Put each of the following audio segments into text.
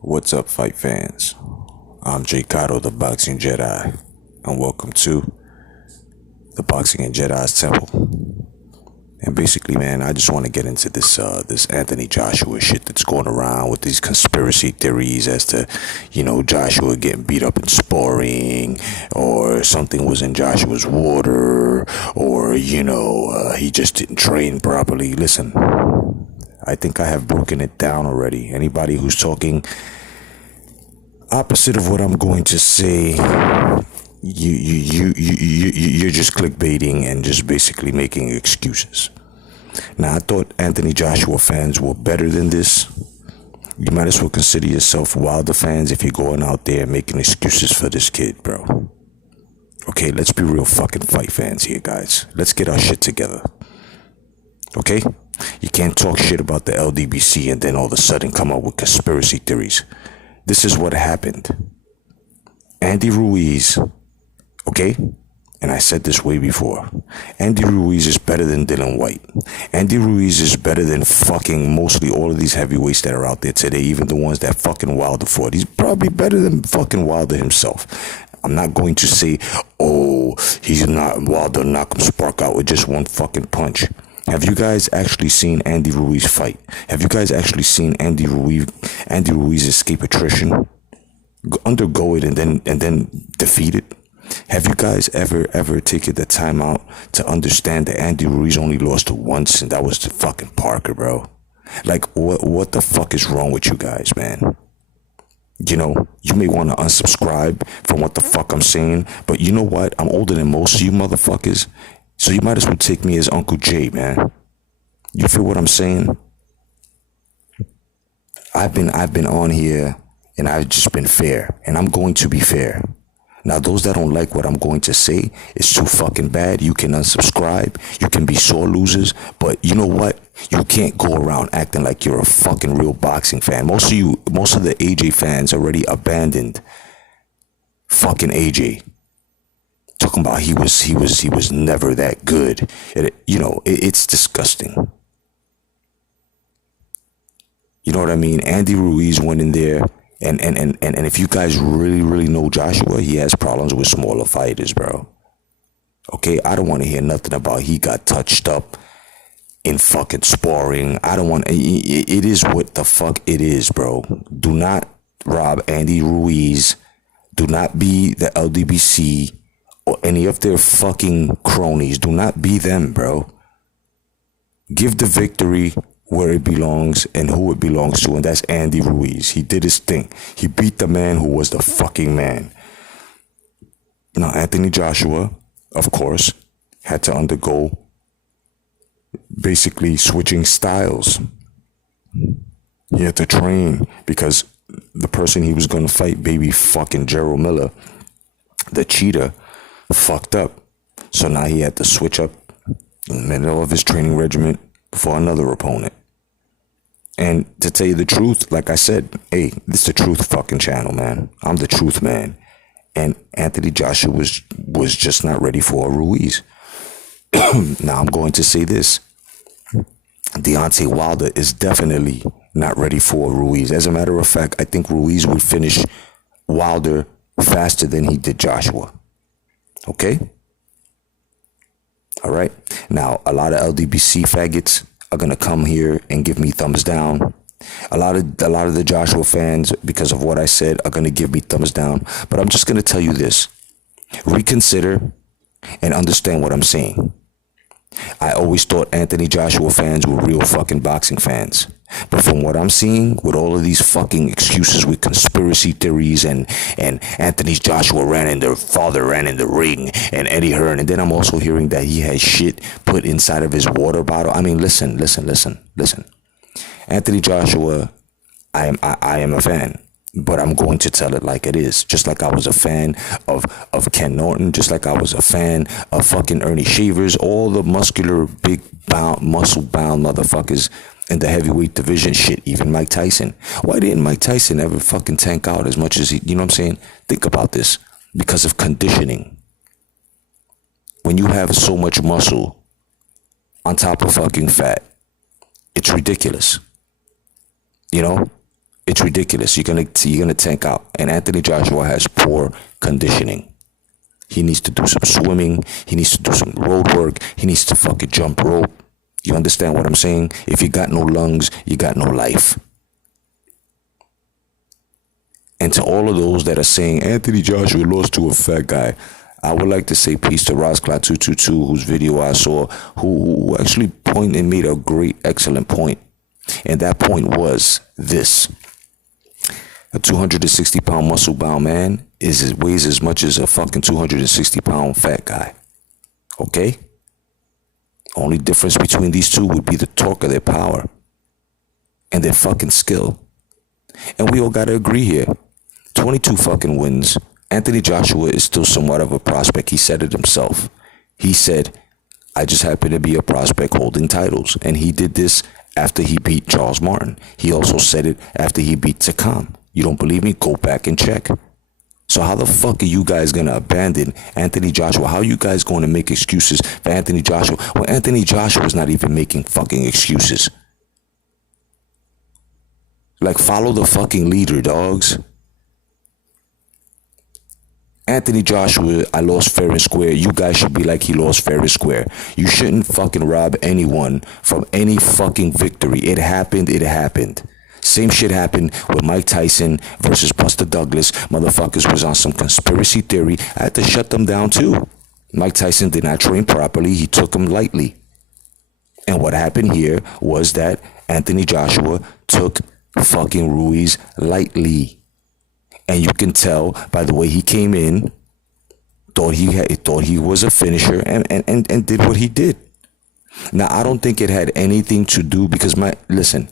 What's up, fight fans? I'm Jay Cotto, the Boxing Jedi, and welcome to the Boxing and Jedi's Temple. And basically, man, I just want to get into this Anthony Joshua shit that's going around with these conspiracy theories as to, Joshua getting beat up in sparring, or something was in Joshua's water, or he just didn't train properly. Listen, I think I have broken it down already. Anybody who's talking opposite of what I'm going to say, you're just clickbaiting and just basically making excuses. Now, I thought Anthony Joshua fans were better than this. You might as well consider yourself Wilder fans if you're going out there making excuses for this kid, bro. Okay, let's be real fucking fight fans here, guys. Let's get our shit together. Okay? You can't talk shit about the LDBC and then all of a sudden come up with conspiracy theories. This is what happened. Andy Ruiz, okay? And I said this way before. Andy Ruiz is better than Dillian Whyte. Andy Ruiz is better than fucking mostly all of these heavyweights that are out there today, even the ones that fucking Wilder fought. He's probably better than fucking Wilder himself. I'm not going to say, he's not, Wilder knock him spark out with just one fucking punch. Have you guys actually seen Andy Ruiz fight? Have you guys actually seen Andy Ruiz escape attrition? Undergo it and then defeat it? Have you guys ever taken the time out to understand that Andy Ruiz only lost once, and that was to fucking Parker, bro? Like, what the fuck is wrong with you guys, man? You may want to unsubscribe from what the fuck I'm saying, but you know what? I'm older than most of you motherfuckers, so you might as well take me as Uncle Jay, man. You feel what I'm saying? I've been on here and I've just been fair, and I'm going to be fair. Now, those that don't like what I'm going to say, it's too fucking bad. You can unsubscribe. You can be sore losers. But you know what? You can't go around acting like you're a fucking real boxing fan. Most of the AJ fans already abandoned fucking AJ. Talking about he was never that good. It's disgusting. You know what I mean? Andy Ruiz went in there. And if you guys really know Joshua, he has problems with smaller fighters, bro. Okay, I don't want to hear nothing about he got touched up in fucking sparring. I don't want. It is what the fuck it is, bro. Do not rob Andy Ruiz. Do not be the LDBC or any of their fucking cronies. Do not be them, bro. Give the victory where it belongs and who it belongs to, and that's Andy Ruiz. He did his thing. He beat the man who was the fucking man. Now, Anthony Joshua, of course, had to undergo basically switching styles. He had to train because the person he was going to fight, baby fucking Gerald Miller, the cheater, fucked up. So now he had to switch up in the middle of his training regimen for another opponent. And to tell you the truth, like I said, hey, this is the Truth fucking channel, man. I'm the truth man. And Anthony Joshua was just not ready for Ruiz. Now I'm going to say this. Deontay Wilder is definitely not ready for Ruiz. As a matter of fact, I think Ruiz would finish Wilder faster than he did Joshua. Okay? All right. Now, a lot of LDBC faggots are gonna come here and give me thumbs down. A lot of the Joshua fans, because of what I said, are gonna give me thumbs down. But I'm just gonna tell you this: reconsider and understand what I'm saying. I always thought Anthony Joshua fans were real fucking boxing fans. But from what I'm seeing, with all of these fucking excuses with conspiracy theories and Anthony Joshua father ran in the ring and Eddie Hearn, and then I'm also hearing that he has shit put inside of his water bottle. I mean, listen. Anthony Joshua, I am a fan. But I'm going to tell it like it is. Just like I was a fan of Ken Norton, just like I was a fan of fucking Ernie Shavers, all the muscular, big, muscle-bound motherfuckers in the heavyweight division. Shit, even Mike Tyson. Why didn't Mike Tyson ever fucking tank out as much as he, you know what I'm saying? Think about this. Because of conditioning. When you have so much muscle on top of fucking fat, it's ridiculous. You know? It's ridiculous. You're gonna tank out. And Anthony Joshua has poor conditioning. He needs to do some swimming. He needs to do some road work. He needs to fucking jump rope. You understand what I'm saying? If you got no lungs, you got no life. And to all of those that are saying Anthony Joshua lost to a fat guy, I would like to say peace to Rosclaw222, whose video I saw, who actually pointed and made a great, excellent point. And that point was this. A 260-pound muscle-bound man weighs as much as a fucking 260-pound fat guy. Okay? Only difference between these two would be the torque of their power and their fucking skill. And we all gotta agree here. 22 fucking wins. Anthony Joshua is still somewhat of a prospect. He said it himself. He said, I just happen to be a prospect holding titles. And he did this after he beat Charles Martin. He also said it after he beat Takam. You don't believe me? Go back and check. So how the fuck are you guys going to abandon Anthony Joshua? How are you guys going to make excuses for Anthony Joshua when Anthony Joshua is not even making fucking excuses? Like, follow the fucking leader, dogs. Anthony Joshua, I lost fair and square. You guys should be like he lost fair and square. You shouldn't fucking rob anyone from any fucking victory. It happened. It happened. Same shit happened with Mike Tyson versus Buster Douglas. Motherfuckers was on some conspiracy theory. I had to shut them down too. Mike Tyson did not train properly. He took him lightly. And what happened here was that Anthony Joshua took fucking Ruiz lightly. And you can tell by the way he came in, thought he was a finisher and did what he did. Now, I don't think it had anything to do because listen,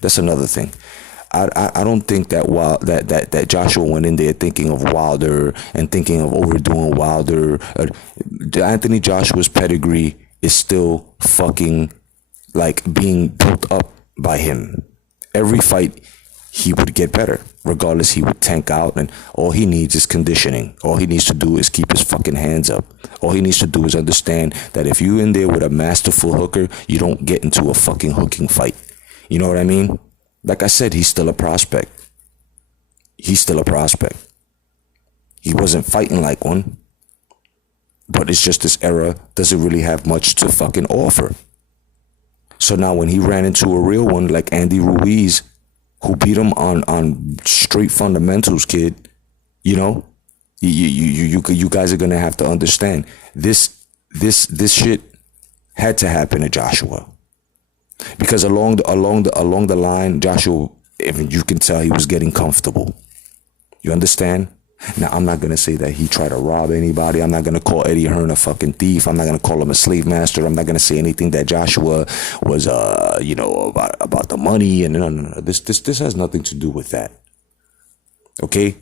that's another thing. I don't think that Joshua went in there thinking of Wilder and thinking of overdoing Wilder. Anthony Joshua's pedigree is still fucking like being built up by him. Every fight he would get better. Regardless, he would tank out, and all he needs is conditioning. All he needs to do is keep his fucking hands up. All he needs to do is understand that if you're in there with a masterful hooker, you don't get into a fucking hooking fight. You know what I mean? Like I said, he's still a prospect. He's still a prospect. He wasn't fighting like one. But it's just this era doesn't really have much to fucking offer. So now when he ran into a real one like Andy Ruiz, who beat him on straight fundamentals, kid, you know, you guys are gonna have to understand this shit had to happen to Joshua, because along the line, Joshua, even you can tell he was getting comfortable. You understand? Now, I'm not going to say that he tried to rob anybody. I'm not going to call Eddie Hearn a fucking thief. I'm not going to call him a slave master. I'm not going to say anything that Joshua was, about the money. And no. This has nothing to do with that. Okay?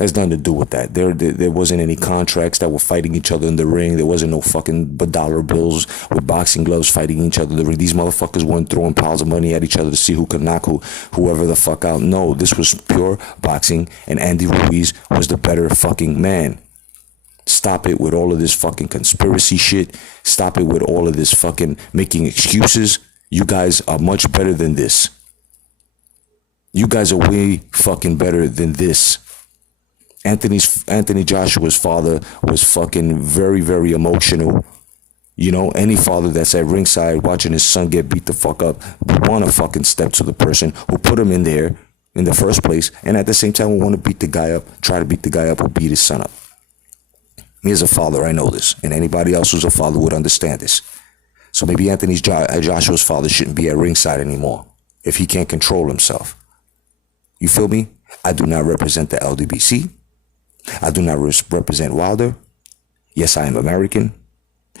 Has nothing to do with that. There wasn't any contracts that were fighting each other in the ring. There wasn't no fucking dollar bills with boxing gloves fighting each other in the ring. These motherfuckers weren't throwing piles of money at each other to see who could knock whoever the fuck out. No, this was pure boxing, and Andy Ruiz was the better fucking man. Stop it with all of this fucking conspiracy shit. Stop it with all of this fucking making excuses. You guys are much better than this. You guys are way fucking better than this. Anthony Joshua's father was fucking very, very emotional. You know, any father that's at ringside watching his son get beat the fuck up would want to fucking step to the person who put him in there in the first place, and at the same time would want to beat the guy up, try to beat the guy up who beat his son up. Me as a father, I know this, and anybody else who's a father would understand this. So maybe Joshua's father shouldn't be at ringside anymore if he can't control himself. You feel me? I do not represent the LDBC. I do not represent Wilder. Yes, I am American.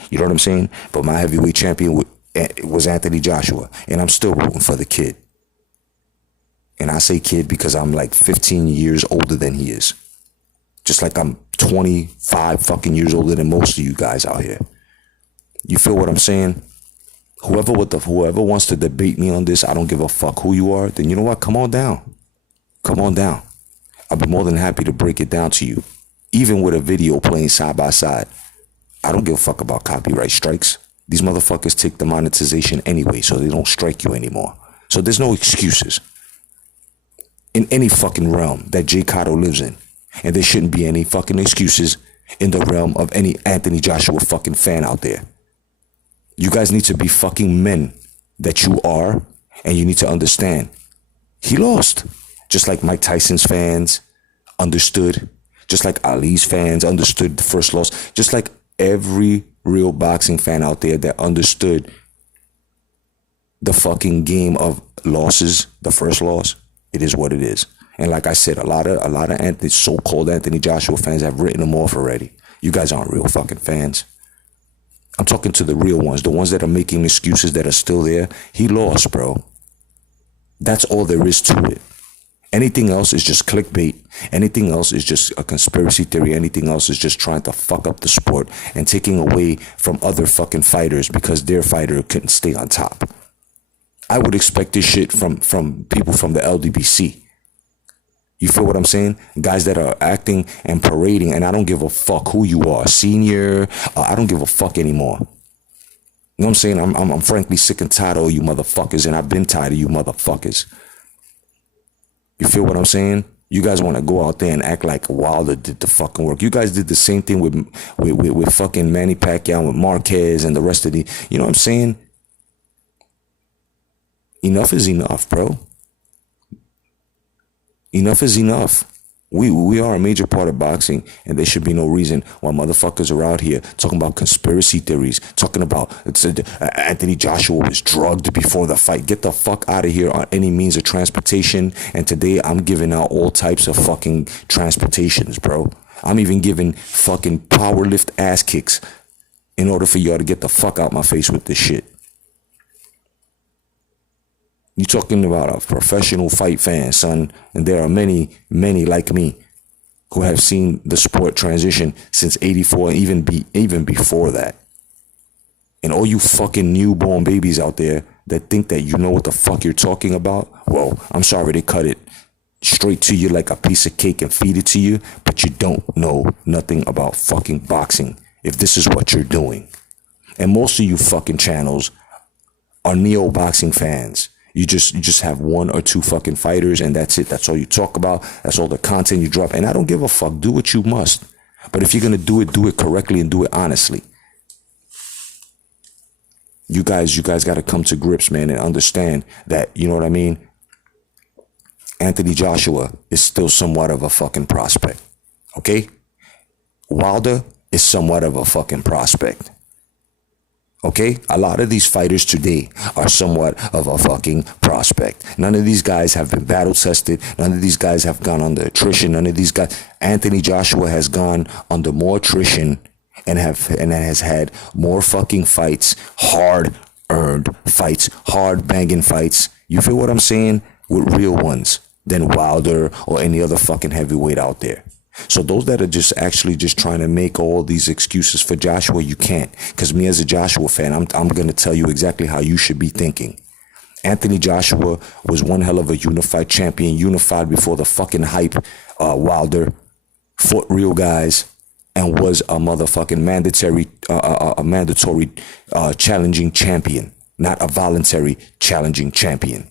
You know what I'm saying? But my heavyweight champion was Anthony Joshua. And I'm still rooting for the kid. And I say kid because I'm like 15 years older than he is. Just like I'm 25 fucking years older than most of you guys out here. You feel what I'm saying? Whoever wants to debate me on this, I don't give a fuck who you are. Then you know what? Come on down. Come on down. I'll be more than happy to break it down to you, even with a video playing side by side. I don't give a fuck about copyright strikes. These motherfuckers take the monetization anyway, so they don't strike you anymore. So there's no excuses. in any fucking realm that Jay Cotto lives in. And there shouldn't be any fucking excuses in the realm of any Anthony Joshua fucking fan out there. You guys need to be fucking men that you are, and you need to understand. He lost. Just like Mike Tyson's fans understood. Just like Ali's fans understood the first loss. Just like every real boxing fan out there that understood the fucking game of losses, the first loss, it is what it is. And like I said, a lot of so-called Anthony Joshua fans have written him off already. You guys aren't real fucking fans. I'm talking to the real ones, the ones that are making excuses that are still there. He lost, bro. That's all there is to it. Anything else is just clickbait. Anything else is just a conspiracy theory. Anything else is just trying to fuck up the sport and taking away from other fucking fighters because their fighter couldn't stay on top. I would expect this shit from people from the LDBC. You feel what I'm saying? Guys that are acting and parading, and I don't give a fuck who you are, senior. I don't give a fuck anymore. You know what I'm saying? I'm frankly sick and tired of you motherfuckers, and I've been tired of you motherfuckers. You feel what I'm saying? You guys want to go out there and act like Wilder did the fucking work. You guys did the same thing with fucking Manny Pacquiao, with Marquez, and the rest of the. You know what I'm saying? Enough is enough, bro. Enough is enough. We are a major part of boxing, and there should be no reason why motherfuckers are out here talking about conspiracy theories, talking about Anthony Joshua was drugged before the fight. Get the fuck out of here on any means of transportation. And today I'm giving out all types of fucking transportations, bro. I'm even giving fucking power lift ass kicks in order for y'all to get the fuck out my face with this shit. You're talking about a professional fight fan, son, and there are many, many like me who have seen the sport transition since '84, even before that. And all you fucking newborn babies out there that think that you know what the fuck you're talking about, well, I'm sorry, they cut it straight to you like a piece of cake and feed it to you, but you don't know nothing about fucking boxing if this is what you're doing. And most of you fucking channels are neo-boxing fans. You just have one or two fucking fighters, and that's it. That's all you talk about. That's all the content you drop. And I don't give a fuck. Do what you must. But if you're going to do it correctly and do it honestly. You guys got to come to grips, man, and understand that, you know what I mean? Anthony Joshua is still somewhat of a fucking prospect. Okay? Wilder is somewhat of a fucking prospect. Okay, a lot of these fighters today are somewhat of a fucking prospect. None of these guys have been battle tested. None of these guys have gone under attrition. None of these guys. Anthony Joshua has gone under more attrition and has had more fucking fights, hard-earned fights, hard-banging fights. You feel what I'm saying? With real ones than Wilder or any other fucking heavyweight out there. So those that are just actually just trying to make all these excuses for Joshua, you can't. Because me as a Joshua fan, I'm going to tell you exactly how you should be thinking. Anthony Joshua was one hell of a unified champion, unified before the fucking hype. Wilder fought real guys and was a motherfucking mandatory challenging champion, not a voluntary challenging champion.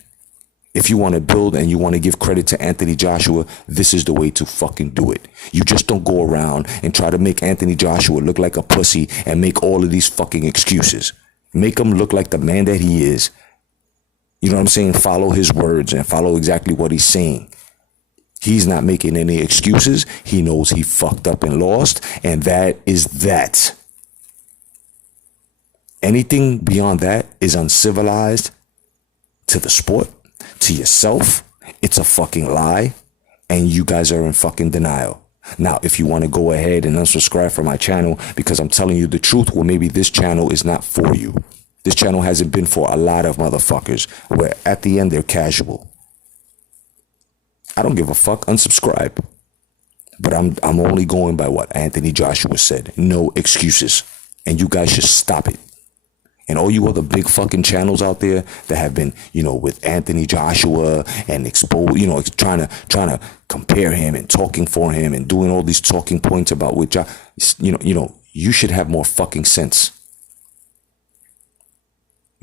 If you want to build and you want to give credit to Anthony Joshua, this is the way to fucking do it. You just don't go around and try to make Anthony Joshua look like a pussy and make all of these fucking excuses. Make him look like the man that he is. You know what I'm saying? Follow his words and follow exactly what he's saying. He's not making any excuses. He knows he fucked up and lost, and that is that. Anything beyond that is uncivilized to the sport. To yourself, it's a fucking lie, and you guys are in fucking denial. Now, if you want to go ahead and unsubscribe from my channel because I'm telling you the truth, well, maybe this channel is not for you. This channel hasn't been for a lot of motherfuckers where at the end they're casual. I don't give a fuck. Unsubscribe. But I'm only going by what Anthony Joshua said. No excuses. And you guys should stop it. And all you other big fucking channels out there that have been, with Anthony Joshua and trying to compare him and talking for him and doing all these talking points about which, you should have more fucking sense.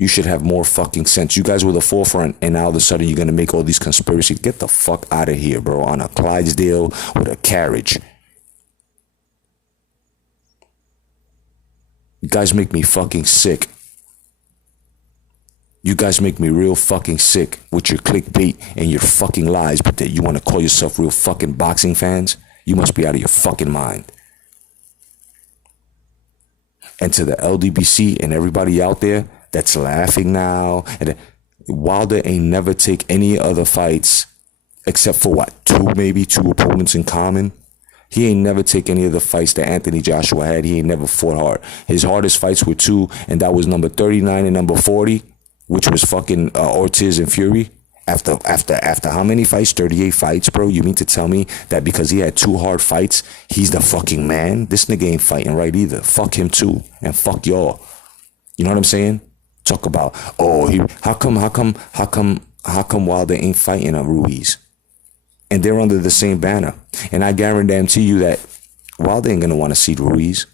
You should have more fucking sense. You guys were the forefront, and now all of a sudden you're gonna make all these conspiracies. Get the fuck out of here, bro. On a Clydesdale with a carriage. You guys make me fucking sick. You guys make me real fucking sick with your clickbait and your fucking lies, but that you want to call yourself real fucking boxing fans? You must be out of your fucking mind. And to the LDBC and everybody out there that's laughing now, and Wilder ain't never take any other fights except for what, maybe two opponents in common. He ain't never take any of the fights that Anthony Joshua had. He ain't never fought hard. His hardest fights were two, and that was number 39 and number 40, which was fucking Ortiz and Fury. After how many fights? 38 fights, bro. You mean to tell me that because he had two hard fights, he's the fucking man? This nigga ain't fighting right either. Fuck him too, and fuck y'all. You know what I'm saying? Talk about, how come Wilder ain't fighting a Ruiz? And they're under the same banner. And I guarantee you that Wilder ain't gonna want to see Ruiz.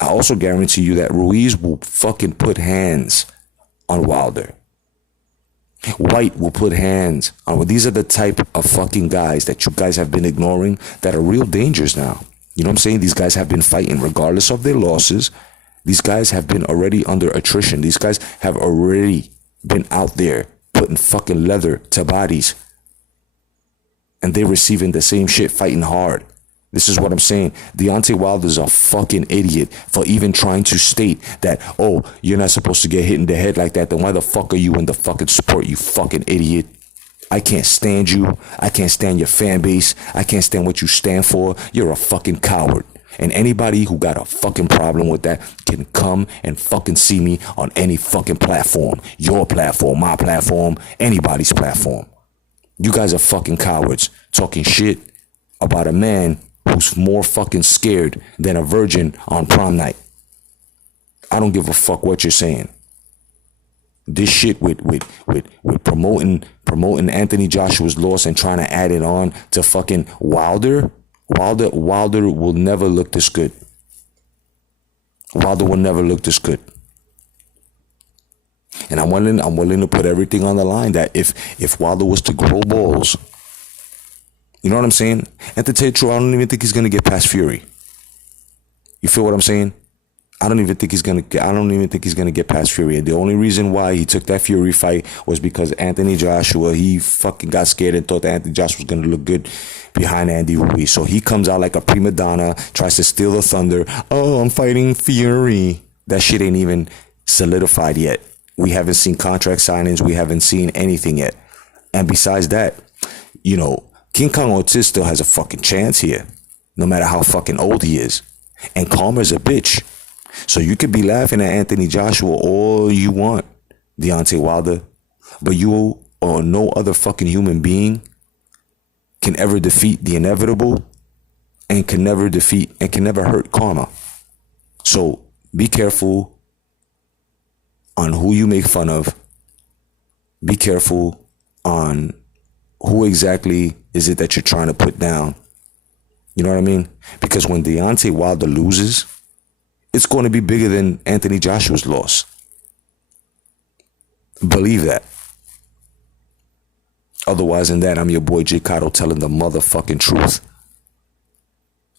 I also guarantee you that Ruiz will fucking put hands on Wilder. White will put hands on. These are the type of fucking guys that you guys have been ignoring that are real dangers now. You know what I'm saying? These guys have been fighting regardless of their losses. These guys have been already under attrition. These guys have already been out there putting fucking leather to bodies. And they're receiving the same shit, fighting hard. This is what I'm saying. Deontay Wilder's a fucking idiot for even trying to state that, you're not supposed to get hit in the head like that. Then why the fuck are you in the fucking sport, you fucking idiot? I can't stand you. I can't stand your fan base. I can't stand what you stand for. You're a fucking coward. And anybody who got a fucking problem with that can come and fucking see me on any fucking platform. Your platform, my platform, anybody's platform. You guys are fucking cowards talking shit about a man who's more fucking scared than a virgin on prom night. I don't give a fuck what you're saying. This shit with promoting Anthony Joshua's loss and trying to add it on to fucking Wilder will never look this good. Wilder will never look this good. And I'm willing to put everything on the line that if Wilder was to grow balls, you know what I'm saying? And to tell you the truth, I don't even think he's gonna get past Fury. You feel what I'm saying? I don't even think he's gonna get past Fury. And the only reason why he took that Fury fight was because Anthony Joshua, he fucking got scared and thought that Anthony Joshua was gonna look good behind Andy Ruiz. So he comes out like a prima donna, tries to steal the thunder. Oh, I'm fighting Fury. That shit ain't even solidified yet. We haven't seen contract signings. We haven't seen anything yet. And besides that, King Kong Ortiz still has a fucking chance here, no matter how fucking old he is. And Karma's a bitch. So you could be laughing at Anthony Joshua all you want, Deontay Wilder, but you or no other fucking human being can ever defeat the inevitable and can never hurt Karma. So be careful on who you make fun of. Be careful on who exactly is it that you're trying to put down. You know what I mean? Because when Deontay Wilder loses, it's going to be bigger than Anthony Joshua's loss. Believe that. Otherwise than that, I'm your boy Jay Cotto telling the motherfucking truth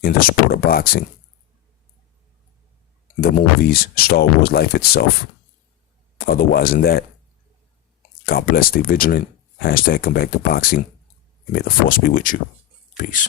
in the sport of boxing. The movies, Star Wars, life itself. Otherwise than that, God bless, stay vigilant. # come back to boxing. May the force be with you. Peace.